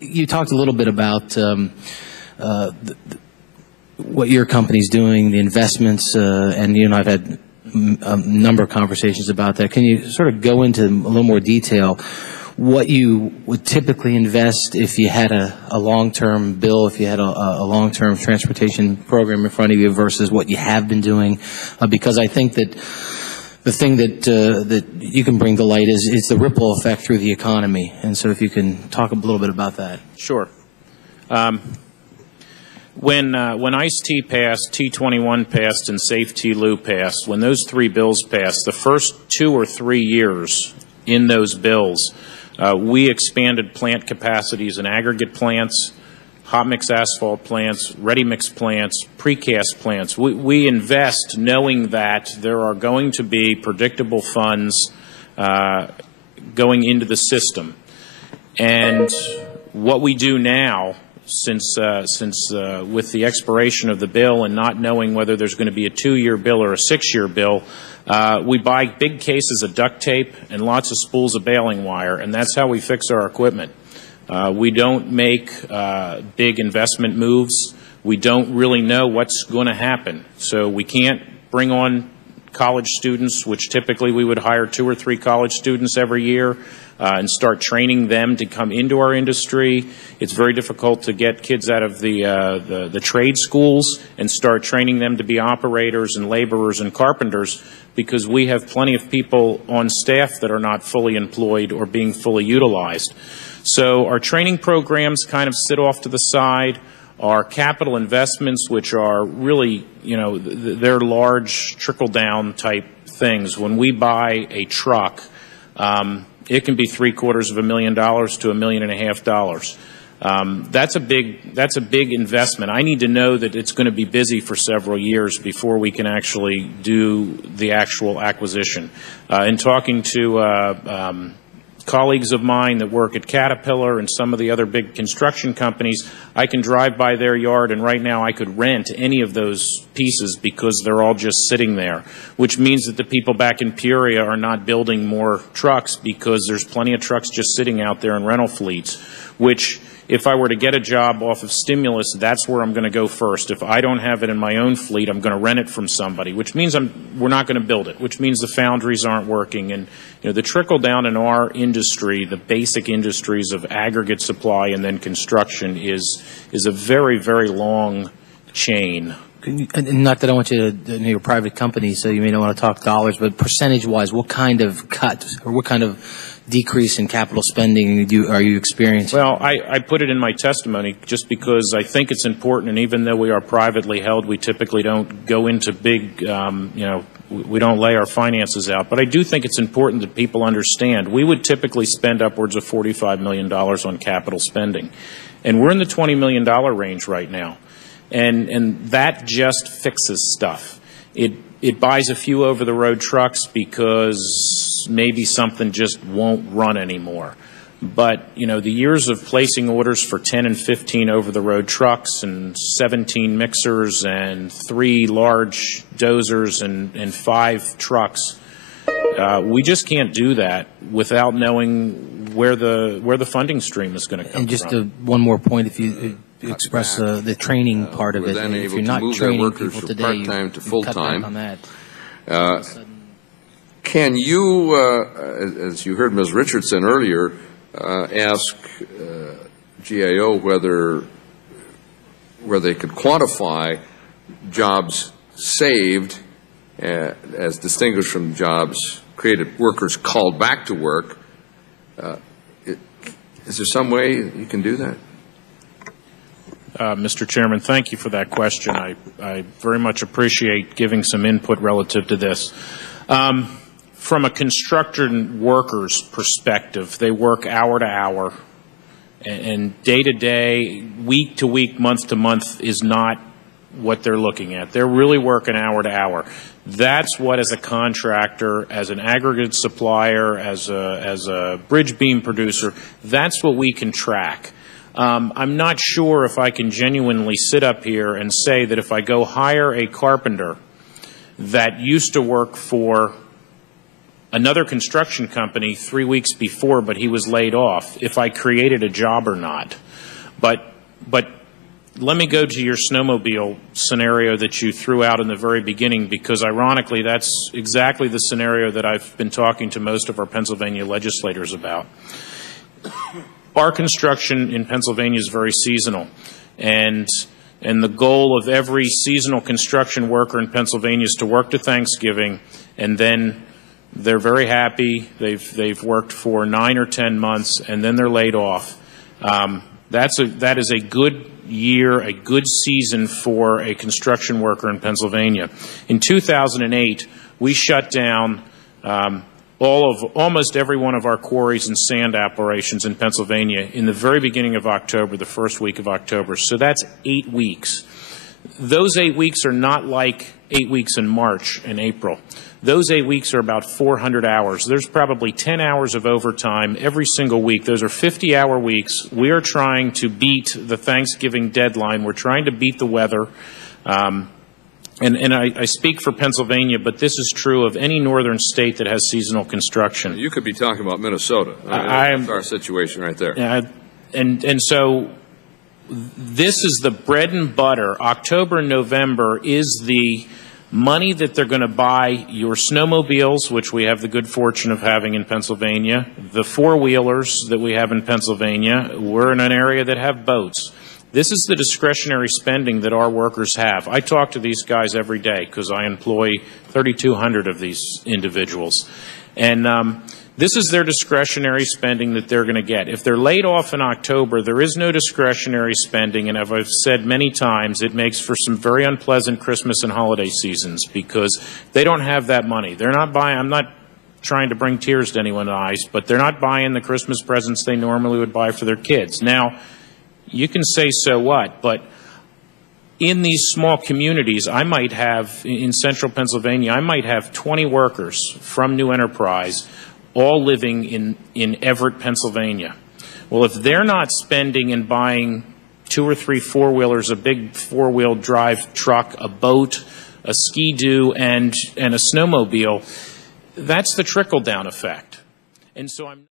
you talked a little bit about what your company's doing, the investments, and I've had a number of conversations about that. Can you sort of go into a little more detail what you would typically invest if you had a long-term bill, if you had a long-term transportation program in front of you versus what you have been doing? Because I think that the thing that you can bring to light is the ripple effect through the economy. And so if you can talk a little bit about that. Sure. When ICE-T passed, T21 passed, and Safe-T-Lou passed, when those three bills passed, the first 2 or 3 years in those bills, we expanded plant capacities in aggregate plants, hot mix asphalt plants, ready mix plants, precast plants. We invest knowing that there are going to be predictable funds going into the system. And what we do now, since with the expiration of the bill and not knowing whether there's going to be a 2-year bill or a 6-year bill, we buy big cases of duct tape and lots of spools of baling wire, and that's how we fix our equipment. We don't make big investment moves. We don't really know what's going to happen. So we can't bring on college students, which typically we would hire 2 or 3 college students every year, and start training them to come into our industry. It's very difficult to get kids out of the trade schools and start training them to be operators and laborers and carpenters, because we have plenty of people on staff that are not fully employed or being fully utilized. So our training programs kind of sit off to the side. Our capital investments, which are really, they're large trickle-down type things. When we buy a truck, it can be $750,000 to $1.5 million. That's a big investment. I need to know that it's going to be busy for several years before we can actually do the actual acquisition. In talking to colleagues of mine that work at Caterpillar and some of the other big construction companies, I can drive by their yard, and right now I could rent any of those pieces because they're all just sitting there, which means that the people back in Peoria are not building more trucks because there's plenty of trucks just sitting out there in rental fleets, which if I were to get a job off of stimulus, that's where I'm going to go first. If I don't have it in my own fleet, I'm going to rent it from somebody, which means we're not going to build it, which means the foundries aren't working. And the trickle down in our industry, the basic industries of aggregate supply and then construction, is a very, very long chain. Not that I want you to you're a private company, so you may not want to talk dollars, but percentage-wise, what kind of cut or what kind of decrease in capital spending are you experiencing? Well, I put it in my testimony just because I think it's important, and even though we are privately held, we typically don't go into big, we don't lay our finances out. But I do think it's important that people understand we would typically spend upwards of $45 million on capital spending. And we're in the $20 million range right now. And that just fixes stuff. It buys a few over-the-road trucks because maybe something just won't run anymore. But, the years of placing orders for 10 and 15 over-the-road trucks and 17 mixers and 3 large dozers and 5 trucks, we just can't do that without knowing where the funding stream is going to come from. And just one more point, if you express the training part of it. If you're not training people today, part-time to full-time on that. Can you, as you heard Ms. Richardson earlier, ask GAO whether they could quantify jobs saved as distinguished from jobs created, workers called back to work? Is there some way you can do that? Mr. Chairman, thank you for that question. I very much appreciate giving some input relative to this. From a construction worker's perspective, they work hour to hour, and day to day, week to week, month to month is not what they're looking at. They're really working hour to hour. That's what, as a contractor, as an aggregate supplier, as a bridge beam producer, that's what we can track. I'm not sure if I can genuinely sit up here and say that if I go hire a carpenter that used to work for another construction company 3 weeks before, but he was laid off, if I created a job or not. But let me go to your snowmobile scenario that you threw out in the very beginning, because ironically that's exactly the scenario that I've been talking to most of our Pennsylvania legislators about. Our construction in Pennsylvania is very seasonal, and the goal of every seasonal construction worker in Pennsylvania is to work to Thanksgiving, and then they're very happy. They've worked for 9 or 10 months, and then they're laid off. That is a good year, a good season for a construction worker in Pennsylvania. In 2008, we shut down almost every one of our quarries and sand operations in Pennsylvania in the very beginning of October, the first week of October. So that's 8 weeks. Those 8 weeks are not like 8 weeks in March and April. Those 8 weeks are about 400 hours. There's probably 10 hours of overtime every single week. Those are 50-hour weeks. We are trying to beat the Thanksgiving deadline. We're trying to beat the weather. And I speak for Pennsylvania, but this is true of any northern state that has seasonal construction. You could be talking about Minnesota. That's our situation right there. And so this is the bread and butter. October and November is the money that they're going to buy your snowmobiles, which we have the good fortune of having in Pennsylvania, the four-wheelers that we have in Pennsylvania. We're in an area that have boats. This is the discretionary spending that our workers have. I talk to these guys every day because I employ 3,200 of these individuals. And this is their discretionary spending that they're going to get. If they're laid off in October, there is no discretionary spending, and as I've said many times, it makes for some very unpleasant Christmas and holiday seasons because they don't have that money. They're not buying, I'm not trying to bring tears to anyone's eyes, but they're not buying the Christmas presents they normally would buy for their kids. Now, you can say so what, but in these small communities, I might have, in central Pennsylvania, I might have 20 workers from New Enterprise all living in Everett, Pennsylvania. Well, if they're not spending and buying 2 or 3 four-wheelers, a big four-wheel drive truck, a boat, a ski-doo, and a snowmobile, that's the trickle-down effect. And so I'm